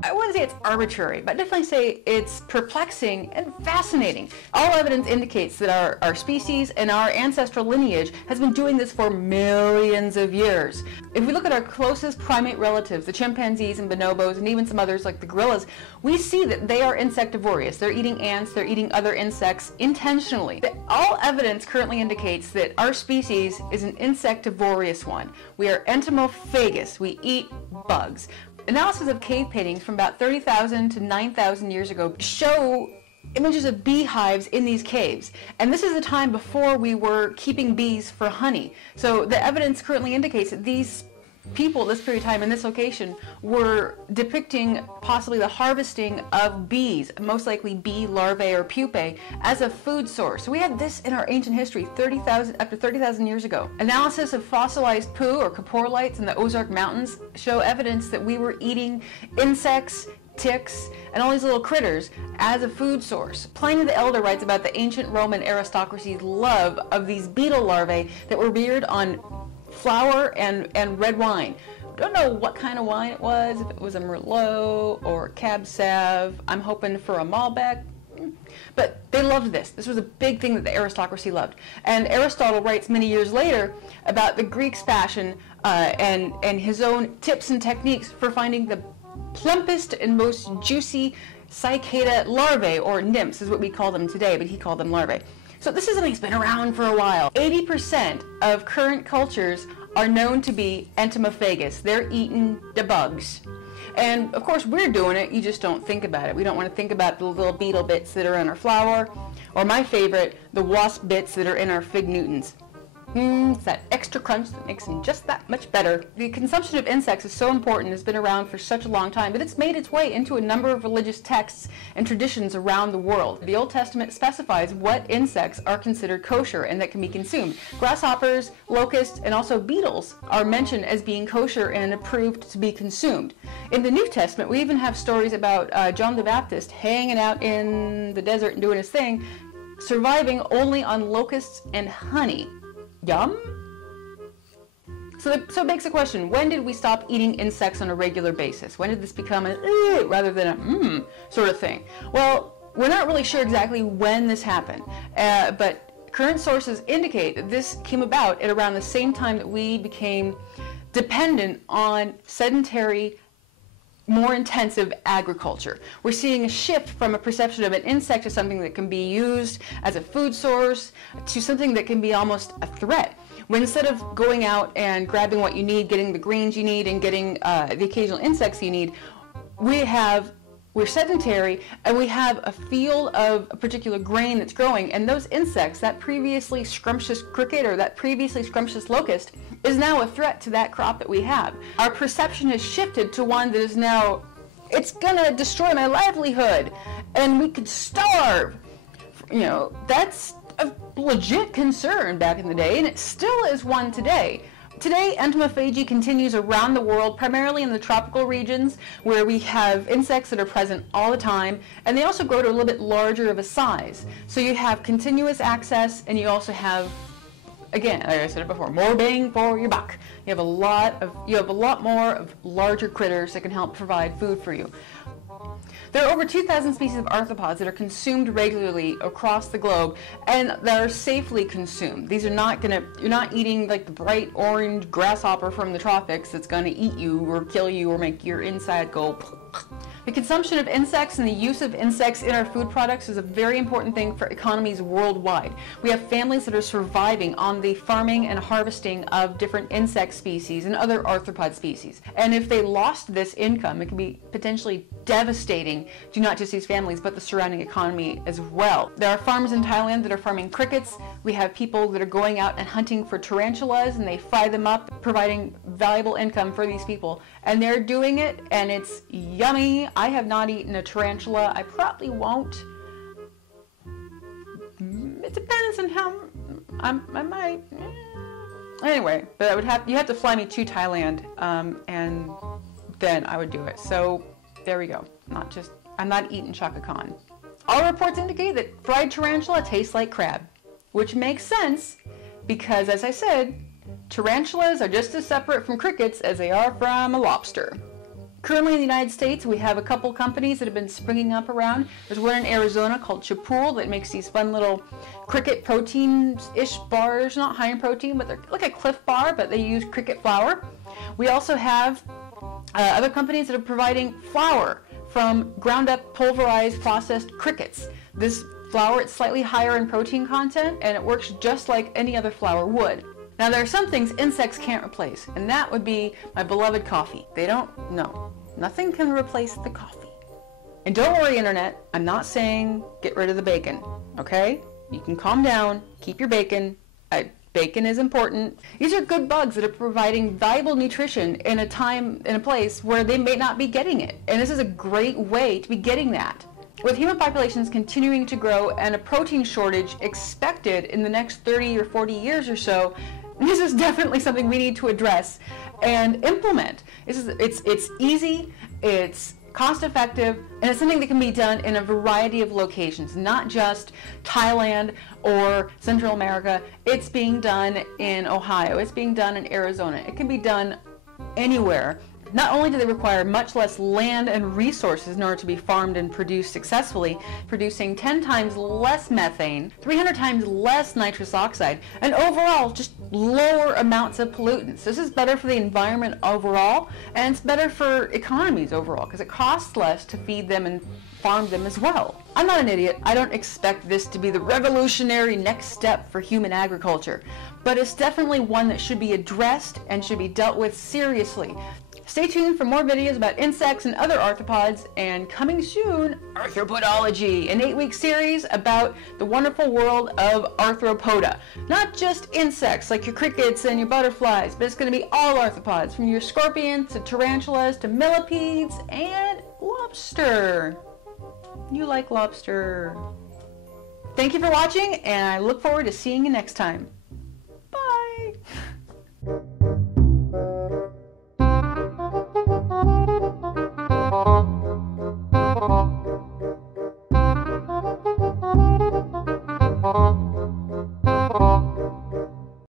I wouldn't say it's arbitrary, but definitely say it's perplexing and fascinating. All evidence indicates that our species and our ancestral lineage has been doing this for millions of years. If we look at our closest primate relatives, the chimpanzees and bonobos, and even some others like the gorillas, we see that they are insectivorous. They're eating ants, they're eating other insects intentionally. All evidence currently indicates that our species is an insectivorous one. We are entomophagous. We eat bugs. Analysis of cave paintings from about 30,000 to 9,000 years ago show images of beehives in these caves. And this is a time before we were keeping bees for honey. So the evidence currently indicates that these people at this period of time in this location were depicting possibly the harvesting of bees, most likely bee larvae or pupae, as a food source. So we had this in our ancient history up to 30,000 years ago. Analysis of fossilized poo or coporolites in the Ozark Mountains show evidence that we were eating insects, ticks, and all these little critters as a food source. Pliny the Elder writes about the ancient Roman aristocracy's love of these beetle larvae that were reared on flour and red wine. Don't know what kind of wine it was, if it was a Merlot or a Cab Sauv. I'm hoping for a Malbec. But they loved this. This was a big thing that the aristocracy loved. And Aristotle writes many years later about the Greeks' passion and his own tips and techniques for finding the plumpest and most juicy cicada larvae, or nymphs is what we call them today, but he called them larvae. So this is something that's been around for a while. 80% of current cultures are known to be entomophagous. They're eating the bugs. And of course we're doing it, you just don't think about it. We don't want to think about the little beetle bits that are in our flour, or my favorite, the wasp bits that are in our fig Newtons. It's that extra crunch that makes them just that much better. The consumption of insects is so important, it's been around for such a long time, but it's made its way into a number of religious texts and traditions around the world. The Old Testament specifies what insects are considered kosher and that can be consumed. Grasshoppers, locusts, and also beetles are mentioned as being kosher and approved to be consumed. In the New Testament, we even have stories about John the Baptist hanging out in the desert and doing his thing, surviving only on locusts and honey. Yum? So it begs the question, when did we stop eating insects on a regular basis? When did this become a rather than a sort of thing? Well, we're not really sure exactly when this happened, but current sources indicate that this came about at around the same time that we became dependent on sedentary, more intensive agriculture. We're seeing a shift from a perception of an insect as something that can be used as a food source to something that can be almost a threat. When instead of going out and grabbing what you need, getting the greens you need, and getting the occasional insects you need, we're sedentary and we have a field of a particular grain that's growing, and those insects, that previously scrumptious cricket or that previously scrumptious locust, is now a threat to that crop that we have. Our perception has shifted to one that is now, it's gonna destroy my livelihood and we could starve. You know, that's a legit concern back in the day, and it still is one today. Today, entomophagy continues around the world, primarily in the tropical regions where we have insects that are present all the time, and they also grow to a little bit larger of a size. So you have continuous access, and you also have, again, like I said it before, more bang for your buck. You have a lot more of larger critters that can help provide food for you. There are over 2,000 species of arthropods that are consumed regularly across the globe and that are safely consumed. These are not you're not eating like the bright orange grasshopper from the tropics that's gonna eat you or kill you or make your inside go. The consumption of insects and the use of insects in our food products is a very important thing for economies worldwide. We have families that are surviving on the farming and harvesting of different insect species and other arthropod species. And if they lost this income, it can be potentially devastating to not just these families, but the surrounding economy as well. There are farmers in Thailand that are farming crickets. We have people that are going out and hunting for tarantulas, and they fry them up, providing valuable income for these people. And they're doing it, and it's yummy. I have not eaten a tarantula. I probably won't. It depends on how I might. Anyway, but you have to fly me to Thailand, and then I would do it. So there we go. I'm not eating Chaka Khan. All reports indicate that fried tarantula tastes like crab. which makes sense because, as I said, tarantulas are just as separate from crickets as they are from a lobster. Currently in the United States, we have a couple companies that have been springing up around. There's one in Arizona called Coporolite that makes these fun little cricket protein-ish bars, not high in protein, but they're like a Cliff Bar, but they use cricket flour. We also have other companies that are providing flour from ground-up, pulverized, processed crickets. This flour, it's slightly higher in protein content, and it works just like any other flour would. Now, there are some things insects can't replace, and that would be my beloved coffee. No, nothing can replace the coffee. And don't worry, Internet, I'm not saying get rid of the bacon, okay? You can calm down, keep your bacon. Bacon is important. These are good bugs that are providing valuable nutrition in a time, in a place where they may not be getting it. And this is a great way to be getting that. With human populations continuing to grow and a protein shortage expected in the next 30 or 40 years or so, this is definitely something we need to address and implement. It's easy, it's cost-effective, and it's something that can be done in a variety of locations, not just Thailand or Central America. It's being done in Ohio, it's being done in Arizona. It can be done anywhere. Not only do they require much less land and resources in order to be farmed and produced successfully, producing 10 times less methane, 300 times less nitrous oxide, and overall just lower amounts of pollutants. This is better for the environment overall, and it's better for economies overall because it costs less to feed them and farm them as well. I'm not an idiot. I don't expect this to be the revolutionary next step for human agriculture, but it's definitely one that should be addressed and should be dealt with seriously. Stay tuned for more videos about insects and other arthropods, and coming soon, Arthropodology, an 8-week series about the wonderful world of arthropoda. Not just insects like your crickets and your butterflies, but it's going to be all arthropods, from your scorpions to tarantulas to millipedes and lobster. You like lobster. Thank you for watching, and I look forward to seeing you next time.